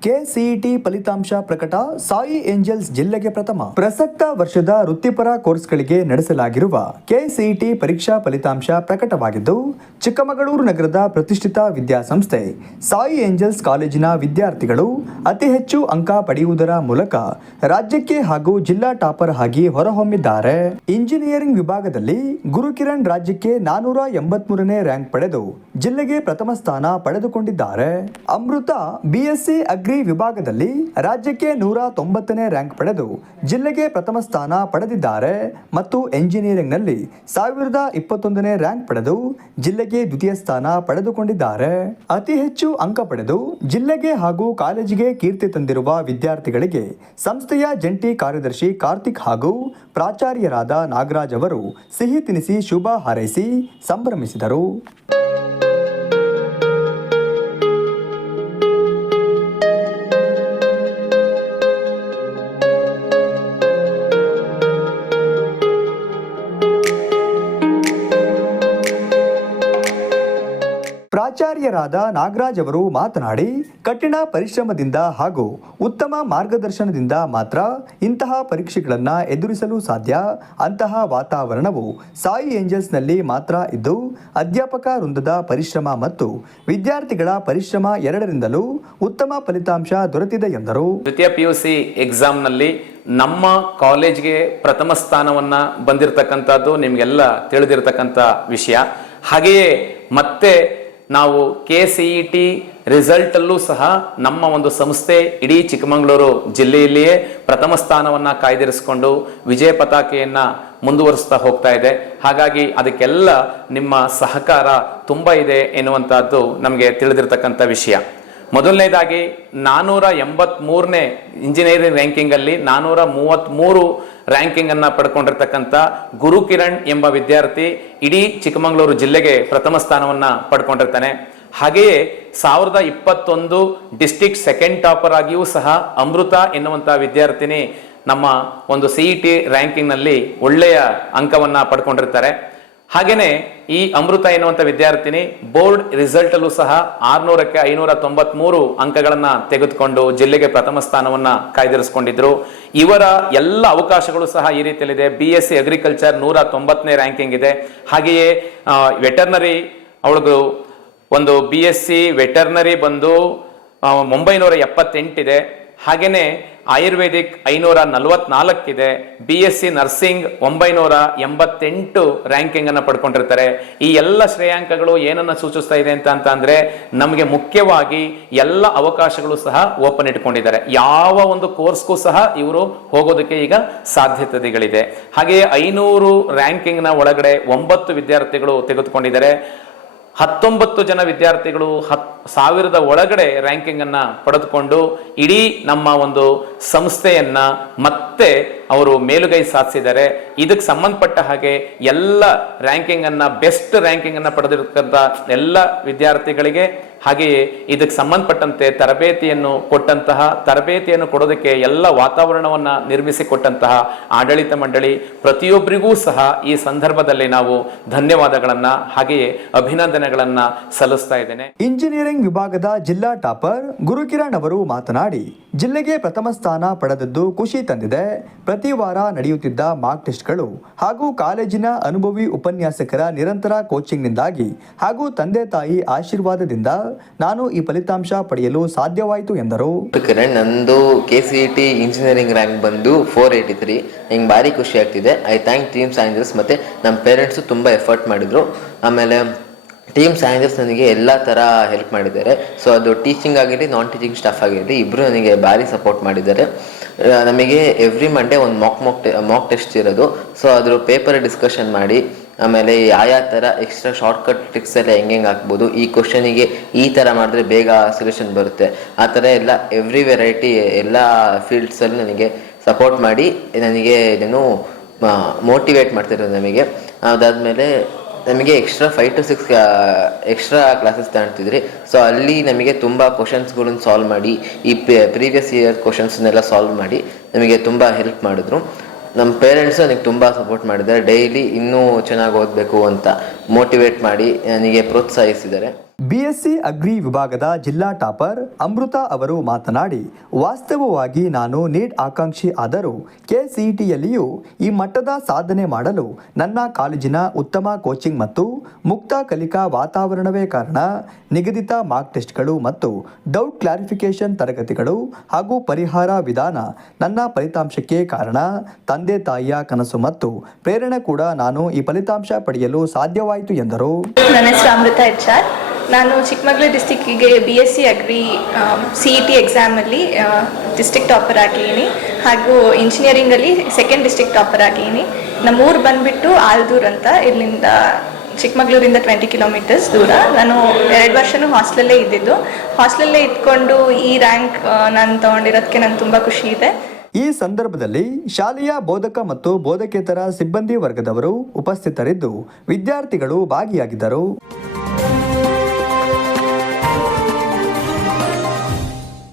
¿Qué KCET ಫಲಿತಾಂಶ ಪ್ರಕಟ Sai angels ಜಿಲ್ಲೆಗೆ ಪ್ರಥಮ. ಪ್ರಸಕ್ತ ವರ್ಷದ ವೃತ್ತಿಪರ ಕೋರ್ಸ್ಗಳಿಗೆ ನಡೆಸಲಾಗಿರುವ ಕೆಸಿಇಟಿ ಪರೀಕ್ಷಾ ಫಲಿತಾಂಶ ಪ್ರಕಟವಾಗಿದ್ದು, ಚಿಕ್ಕಮಗಳೂರು ನಗರದ ಪ್ರತಿಷ್ಠಿತ ವಿದ್ಯಾಸಂಸ್ಥೆ ಸಾಯಿ ಏಂಜಲ್ಸ್ ಕಾಲೇಜಿನ ವಿದ್ಯಾರ್ಥಿಗಳು ಅತಿ ಹೆಚ್ಚು ಅಂಕ ಪಡೆಯುವುದರ ಮೂಲಕ ರಾಜ್ಯಕ್ಕೆ ಹಾಗೂ ಜಿಲ್ಲಾ ಟಾಪರ್ ಆಗಿ ಹೊರಹೊಮ್ಮಿದ್ದಾರೆ. ಇಂಜಿನಿಯರಿಂಗ್ ವಿಭಾಗದಲ್ಲಿ ಗುರುಕಿರಣ್ ರಾಜ್ಯಕ್ಕೆ ನಾನೂರ ಎಂಬತ್ಮೂರನೇ ರ್ಯಾಂಕ್ ಪಡೆದು ಜಿಲ್ಲೆಗೆ ಪ್ರಥಮ ಸ್ಥಾನ ಪಡೆದುಕೊಂಡಿದ್ದಾರೆ. ಅಮೃತ ಬಿಎಸ್ಸಿ ಅಗ್ರಿ ವಿಭಾಗದಲ್ಲಿ ರಾಜ್ಯಕ್ಕೆ ನೂರ ತೊಂಬತ್ತನೇ ರ್ಯಾಂಕ್ ಪಡೆದು ಜಿಲ್ಲೆಗೆ ಪ್ರಥಮ ಸ್ಥಾನ ಪಡೆದಿದ್ದಾರೆ ಮತ್ತು ಎಂಜಿನಿಯರಿಂಗ್ನಲ್ಲಿ ಸಾವಿರದ ಇಪ್ಪತ್ತೊಂದನೇ ರ್ಯಾಂಕ್ ಪಡೆದು ಜಿಲ್ಲೆಗೆ ದ್ವಿತೀಯ ಸ್ಥಾನ ಪಡೆದುಕೊಂಡಿದ್ದಾರೆ. ಅತಿ ಹೆಚ್ಚು ಅಂಕ ಪಡೆದು ಜಿಲ್ಲೆಗೆ ಹಾಗೂ ಕಾಲೇಜಿಗೆ ಕೀರ್ತಿ ತಂದಿರುವ ವಿದ್ಯಾರ್ಥಿಗಳಿಗೆ ಸಂಸ್ಥೆಯ ಜಂಟಿ ಕಾರ್ಯದರ್ಶಿ ಕಾರ್ತಿಕ್ ಹಾಗೂ ಪ್ರಾಚಾರ್ಯರಾದ ನಾಗರಾಜ್ ಅವರು ಸಿಹಿ ತಿನಿಸಿ ಶುಭ ಹಾರೈಸಿ ಸಂಭ್ರಮಿಸಿದರು. ಪ್ರಾಚಾರ್ಯರಾದ ನಾಗರಾಜ್ ಅವರು ಮಾತನಾಡಿ, ಕಠಿಣ ಪರಿಶ್ರಮದಿಂದ ಹಾಗೂ ಉತ್ತಮ ಮಾರ್ಗದರ್ಶನದಿಂದ ಮಾತ್ರ ಇಂತಹ ಪರೀಕ್ಷೆಗಳನ್ನು ಎದುರಿಸಲು ಸಾಧ್ಯ. ಅಂತಹ ವಾತಾವರಣವು ಸಾಯಿ ಏಂಜಲ್ಸ್ನಲ್ಲಿ ಮಾತ್ರ ಇದ್ದು, ಅಧ್ಯಾಪಕ ವೃಂದದ ಪರಿಶ್ರಮ ಮತ್ತು ವಿದ್ಯಾರ್ಥಿಗಳ ಪರಿಶ್ರಮ ಎರಡರಿಂದಲೂ ಉತ್ತಮ ಫಲಿತಾಂಶ ದೊರೆತಿದೆ ಎಂದರು. ದ್ವಿತೀಯ ಪಿ ಯು ಸಿ ಎಕ್ಸಾಮ್ನಲ್ಲಿ ನಮ್ಮ ಕಾಲೇಜ್ಗೆ ಪ್ರಥಮ ಸ್ಥಾನವನ್ನ ಬಂದಿರತಕ್ಕಂಥದ್ದು ನಿಮಗೆಲ್ಲ ತಿಳಿದಿರತಕ್ಕಂಥ ವಿಷಯ. ಹಾಗೆಯೇ ಮತ್ತೆ ನಾವು ಕೆ ಸಿ ಇ ಟಿ ರಿಸಲ್ಟಲ್ಲೂ ಸಹ ನಮ್ಮ ಒಂದು ಸಂಸ್ಥೆ ಇಡೀ ಚಿಕ್ಕಮಗಳೂರು ಜಿಲ್ಲೆಯಲ್ಲಿಯೇ ಪ್ರಥಮ ಸ್ಥಾನವನ್ನ ಕಾಯ್ದಿರಿಸಿಕೊಂಡು ವಿಜಯ ಪತಾಕೆಯನ್ನು ಮುಂದುವರಿಸ್ತಾ ಹೋಗ್ತಾ ಇದೆ. ಹಾಗಾಗಿ ಅದಕ್ಕೆಲ್ಲ ನಿಮ್ಮ ಸಹಕಾರ ತುಂಬ ಇದೆ ಎನ್ನುವಂಥದ್ದು ನಮಗೆ ತಿಳಿದಿರ್ತಕ್ಕಂಥ ವಿಷಯ. ಮೊದಲನೇದಾಗಿ ನಾನೂರ ಎಂಬತ್ ಮೂರನೇ ಇಂಜಿನಿಯರಿಂಗ್ ರ್ಯಾಂಕಿಂಗಲ್ಲಿ ನಾನೂರ ಮೂವತ್ತ್ ಮೂರು ರ್ಯಾಂಕಿಂಗ್ ಅನ್ನ ಪಡ್ಕೊಂಡಿರ್ತಕ್ಕಂಥ ಗುರು ಕಿರಣ್ ಎಂಬ ವಿದ್ಯಾರ್ಥಿ ಇಡೀ ಚಿಕ್ಕಮಗಳೂರು ಜಿಲ್ಲೆಗೆ ಪ್ರಥಮ ಸ್ಥಾನವನ್ನ ಪಡ್ಕೊಂಡಿರ್ತಾನೆ. ಹಾಗೆಯೇ ಸಾವಿರದ ಇಪ್ಪತ್ತೊಂದು ಡಿಸ್ಟಿಕ್ ಸೆಕೆಂಡ್ ಟಾಪರ್ ಆಗಿಯೂ ಸಹ ಅಮೃತ ಎನ್ನುವಂತಹ ವಿದ್ಯಾರ್ಥಿನಿ ನಮ್ಮ ಒಂದು ಸಿಇಟಿ ರ್ಯಾಂಕಿಂಗ್ನಲ್ಲಿ ಒಳ್ಳೆಯ ಅಂಕವನ್ನ ಪಡ್ಕೊಂಡಿರ್ತಾರೆ. ಹಾಗೇನೆ ಈ ಅಮೃತ ಎನ್ನುವಂತ ವಿದ್ಯಾರ್ಥಿನಿ ಬೋರ್ಡ್ ರಿಸಲ್ಟ್ ಅಲ್ಲೂ ಸಹ ಆರ್ನೂರಕ್ಕೆ ಐನೂರ ತೊಂಬತ್ಮೂರು ಅಂಕಗಳನ್ನ ತೆಗೆದುಕೊಂಡು ಜಿಲ್ಲೆಗೆ ಪ್ರಥಮ ಸ್ಥಾನವನ್ನ ಕಾಯ್ದಿರಿಸಿಕೊಂಡಿದ್ರು. ಇವರ ಎಲ್ಲ ಅವಕಾಶಗಳು ಸಹ ಈ ರೀತಿಯಲ್ಲಿದೆ. ಬಿ ಎಸ್ ಸಿ ಅಗ್ರಿಕಲ್ಚರ್ ನೂರ ತೊಂಬತ್ತನೇ ರ್ಯಾಂಕಿಂಗ್ ಇದೆ. ಹಾಗೆಯೇ ವೆಟರ್ನರಿ ಅವಳಿಗೂ ಒಂದು ಬಿ ಎಸ್ ಸಿ ವೆಟರ್ನರಿ ಬಂದು ಒಂಬೈನೂರ ಎಪ್ಪತ್ತೆಂಟಿದೆ. ಹಾಗೇನೆ ಆಯುರ್ವೇದಿಕ್ ಐನೂರ ನಲವತ್ನಾಲ್ಕಿದೆ ಬಿ ಎಸ್ ಸಿ ನರ್ಸಿಂಗ್ ಒಂಬೈನೂರ ಎಂಬತ್ತೆಂಟು ರ್ಯಾಂಕಿಂಗನ್ನು ಪಡ್ಕೊಂಡಿರ್ತಾರೆ. ಈ ಎಲ್ಲ ಶ್ರೇಯಾಂಕಗಳು ಏನನ್ನ ಸೂಚಿಸ್ತಾ ಇದೆ ಅಂತ ಅಂತ ಅಂದ್ರೆ ನಮಗೆ ಮುಖ್ಯವಾಗಿ ಎಲ್ಲ ಅವಕಾಶಗಳು ಸಹ ಓಪನ್ ಇಟ್ಕೊಂಡಿದ್ದಾರೆ. ಯಾವ ಒಂದು ಕೋರ್ಸ್ಗೂ ಸಹ ಇವರು ಹೋಗೋದಕ್ಕೆ ಈಗ ಸಾಧ್ಯತೆಗಳಿದೆ. ಹಾಗೆಯೇ ಐನೂರು ರ್ಯಾಂಕಿಂಗ್ನ ಒಳಗಡೆ ಒಂಬತ್ತು ವಿದ್ಯಾರ್ಥಿಗಳು ತೆಗೆದುಕೊಂಡಿದ್ದಾರೆ. ಹತ್ತೊಂಬತ್ತು ಜನ ವಿದ್ಯಾರ್ಥಿಗಳು ಹತ್ ಸಾವಿರದ ಒಳಗಡೆ ರ್ಯಾಂಕಿಂಗ್ ಅನ್ನ ಪಡೆದುಕೊಂಡು ಇಡೀ ನಮ್ಮ ಒಂದು ಸಂಸ್ಥೆಯನ್ನ ಮತ್ತೆ ಅವರು ಮೇಲುಗೈ ಸಾಧಿಸಿದ್ದಾರೆ. ಇದಕ್ಕೆ ಸಂಬಂಧಪಟ್ಟ ಹಾಗೆ ಎಲ್ಲ ರ್ಯಾಂಕಿಂಗ್ ಅನ್ನ ಬೆಸ್ಟ್ ರ್ಯಾಂಕಿಂಗ್ ಅನ್ನ ಪಡೆದಿರ್ತಕ್ಕಂಥ ಎಲ್ಲ ವಿದ್ಯಾರ್ಥಿಗಳಿಗೆ ಹಾಗೆಯೇ ಇದಕ್ಕೆ ಸಂಬಂಧಪಟ್ಟಂತೆ ತರಬೇತಿಯನ್ನು ಕೊಟ್ಟಂತಹ, ತರಬೇತಿಯನ್ನು ಕೊಡೋದಕ್ಕೆ ಎಲ್ಲ ವಾತಾವರಣವನ್ನ ನಿರ್ಮಿಸಿಕೊಟ್ಟಂತಹ ಆಡಳಿತ ಮಂಡಳಿ ಪ್ರತಿಯೊಬ್ಬರಿಗೂ ಸಹ ಈ ಸಂದರ್ಭದಲ್ಲಿ ನಾವು ಧನ್ಯವಾದಗಳನ್ನ ಹಾಗೆಯೇ ಅಭಿನಂದನೆಗಳನ್ನ ಸಲ್ಲಿಸ್ತಾ ಇದ್ದೇನೆ. ಇಂಜಿನಿಯರಿಂಗ್ ವಿಭಾಗದ ಜಿಲ್ಲಾ ಟಾಪರ್ ಗುರುಕಿರಣ್ ಅವರು ಮಾತನಾಡಿ, ಜಿಲ್ಲೆಗೆ ಪ್ರಥಮ ಸ್ಥಾನ ಪಡೆದದ್ದು ಖುಷಿ ತಂದಿದೆ. ಪ್ರತಿ ವಾರ ನಡೆಯುತ್ತಿದ್ದ ಮಾರ್ಕ್ ಟೆಸ್ಟ್ಗಳು ಹಾಗೂ ಕಾಲೇಜಿನ ಅನುಭವಿ ಉಪನ್ಯಾಸಕರ ನಿರಂತರ ಕೋಚಿಂಗ್ನಿಂದಾಗಿ ಹಾಗೂ ತಂದೆ ತಾಯಿ ಆಶೀರ್ವಾದದಿಂದ ನಾನು ಈ ಫಲಿತಾಂಶ ಪಡೆಯಲು ಸಾಧ್ಯವಾಯಿತು ಎಂದರು. ಕಿರಣ್ ನಂದು K C T engineering rank ಬಂದು ಫೋರ್ ಏಯ್ಟಿ ತ್ರೀ ಹಿಂಗೆ ಭಾರಿ ಖುಷಿ ಆಗ್ತಿದೆ. ಐ ಥ್ಯಾಂಕ್ ಟೀಮ್ ಸೈನ್ಸಸ್ ಮತ್ತು ನಮ್ಮ ಪೇರೆಂಟ್ಸು ತುಂಬ ಎಫರ್ಟ್ ಮಾಡಿದರು. ಆಮೇಲೆ ಟೀಮ್ ಸೈನ್ಸಸ್ ನನಗೆ ಎಲ್ಲ ಥರ ಹೆಲ್ಪ್ ಮಾಡಿದ್ದಾರೆ. ಸೊ ಅದು ಟೀಚಿಂಗ್ ಆಗಿರಲಿ ನಾನ್ ಟೀಚಿಂಗ್ ಸ್ಟಾಫ್ ಆಗಿರಲಿ ಇಬ್ಬರು ನನಗೆ ಭಾರಿ ಸಪೋರ್ಟ್ ಮಾಡಿದ್ದಾರೆ. ನಮಗೆ ಎವ್ರಿ ಮಂಡೇ ಒಂದು ಮಾಕ್ ಮಾಕ್ ಮಾಕ್ ಟೆಸ್ಟ್ ಇರೋದು. ಸೊ ಅದ್ರ ಪೇಪರ್ ಡಿಸ್ಕಷನ್ ಮಾಡಿ ಆಮೇಲೆ ಯಾವ ಥರ ಎಕ್ಸ್ಟ್ರಾ ಶಾರ್ಟ್ಕಟ್ ಟ್ರಿಕ್ಸ್ ಎಲ್ಲ ಹೆಂಗೆ ಹೆಂಗೆ ಹಾಕ್ಬೋದು? ಈ ಕ್ವಶನಿಗೆ ಈ ಥರ ಮಾಡಿದ್ರೆ ಬೇಗ ಸೊಲ್ಯೂಷನ್ ಬರುತ್ತೆ. ಆ ಥರ ಎಲ್ಲ ಎವ್ರಿ ವೆರೈಟಿ ಎಲ್ಲ ಫೀಲ್ಡ್ಸಲ್ಲಿ ನನಗೆ ಸಪೋರ್ಟ್ ಮಾಡಿ, ನನಗೆ ಇದನ್ನು ಮೋಟಿವೇಟ್ ಮಾಡ್ತಿರೋದು ನಮಗೆ. ಅದಾದಮೇಲೆ ನಮಗೆ extra five to six extra classes ತಗೊಳ್ತಿದ್ರಿ. So ಅಲ್ಲಿ ನಮಗೆ ತುಂಬ ಕ್ವಶನ್ಸ್ಗಳನ್ನ ಸಾಲ್ವ್ ಮಾಡಿ, ಈ ಪ್ರೀವಿಯಸ್ ಇಯರ್ ಕ್ವಶನ್ಸ್ನೆಲ್ಲ ಸಾಲ್ವ್ ಮಾಡಿ, ನಮಗೆ ತುಂಬ ಹೆಲ್ಪ್ ಮಾಡಿದ್ರು. ನಮ್ಮ ಪೇರೆಂಟ್ಸು ನನಗೆ ತುಂಬ ಸಪೋರ್ಟ್ ಮಾಡಿದ್ದಾರೆ. ಡೈಲಿ ಇನ್ನೂ ಚೆನ್ನಾಗಿ ಓದಬೇಕು ಅಂತ ಮೋಟಿವೇಟ್ ಮಾಡಿ, ನನಗೆ ಪ್ರೋತ್ಸಾಹಿಸಿದ್ದಾರೆ. ಬಿಎಸ್ಸಿ ಅಗ್ರಿ ವಿಭಾಗದ ಜಿಲ್ಲಾ ಟಾಪರ್ ಅಮೃತ ಅವರು ಮಾತನಾಡಿ, ವಾಸ್ತವವಾಗಿ ನಾನು ನೀಟ್ ಆಕಾಂಕ್ಷಿ ಆದರೂ ಕೆಸಿಇಟಿಯಲ್ಲಿಯೂ ಈ ಮಟ್ಟದ ಸಾಧನೆ ಮಾಡಲು ನನ್ನ ಕಾಲೇಜಿನ ಉತ್ತಮ ಕೋಚಿಂಗ್ ಮತ್ತು ಮುಕ್ತ ಕಲಿಕಾ ವಾತಾವರಣವೇ ಕಾರಣ ನಿಗದಿತ ಮಾರ್ಕ್ ಟೆಸ್ಟ್ಗಳು ಮತ್ತು ಡೌಟ್ ಕ್ಲಾರಿಫಿಕೇಶನ್ ತರಗತಿಗಳು ಹಾಗೂ ಪರಿಹಾರ ವಿಧಾನ ನನ್ನ ಫಲಿತಾಂಶಕ್ಕೆ ಕಾರಣ ತಂದೆ ತಾಯಿಯ ಕನಸು ಮತ್ತು ಪ್ರೇರಣೆ ಕೂಡ ನಾನು ಈ ಫಲಿತಾಂಶ ಪಡೆಯಲು ಸಾಧ್ಯವಾಯಿತು ಎಂದರು. ನಾನು Chikkamagaluru ಡಿಸ್ಟಿಕ್ಕಿಗೆ B S C agri C E T ಎಕ್ಸಾಮಲ್ಲಿ ಡಿಸ್ಟಿಕ್ ಟಾಪರ್ ಆಗಿದ್ದೀನಿ ಹಾಗೂ ಇಂಜಿನಿಯರಿಂಗಲ್ಲಿ ಸೆಕೆಂಡ್ ಡಿಸ್ಟಿಕ್ ಟಾಪರ್ ಆಗಿದ್ದೀನಿ ನಮ್ಮೂರು ಬಂದುಬಿಟ್ಟು ಆಲ್ದೂರ್ ಅಂತ. ಇಲ್ಲಿಂದ ಚಿಕ್ಕಮಗಳೂರಿಂದ ಟ್ವೆಂಟಿ ಕಿಲೋಮೀಟರ್ಸ್ ದೂರ. ನಾನು ಎರಡು ವರ್ಷನೂ ಹಾಸ್ಟೆಲಲ್ಲೇ ಇದ್ದಿದ್ದು. ಹಾಸ್ಟೆಲಲ್ಲೇ ಇದ್ಕೊಂಡು ಈ ರ್ಯಾಂಕ್ ನಾನು ತೊಗೊಂಡಿರೋದಕ್ಕೆ ನಂಗೆ ತುಂಬ ಖುಷಿ ಇದೆ. ಈ ಸಂದರ್ಭದಲ್ಲಿ ಶಾಲೆಯ ಬೋಧಕ ಮತ್ತು ಬೋಧಕೇತರ ಸಿಬ್ಬಂದಿ ವರ್ಗದವರು ಉಪಸ್ಥಿತರಿದ್ದು ವಿದ್ಯಾರ್ಥಿಗಳು ಭಾಗಿಯಾಗಿದ್ದರು.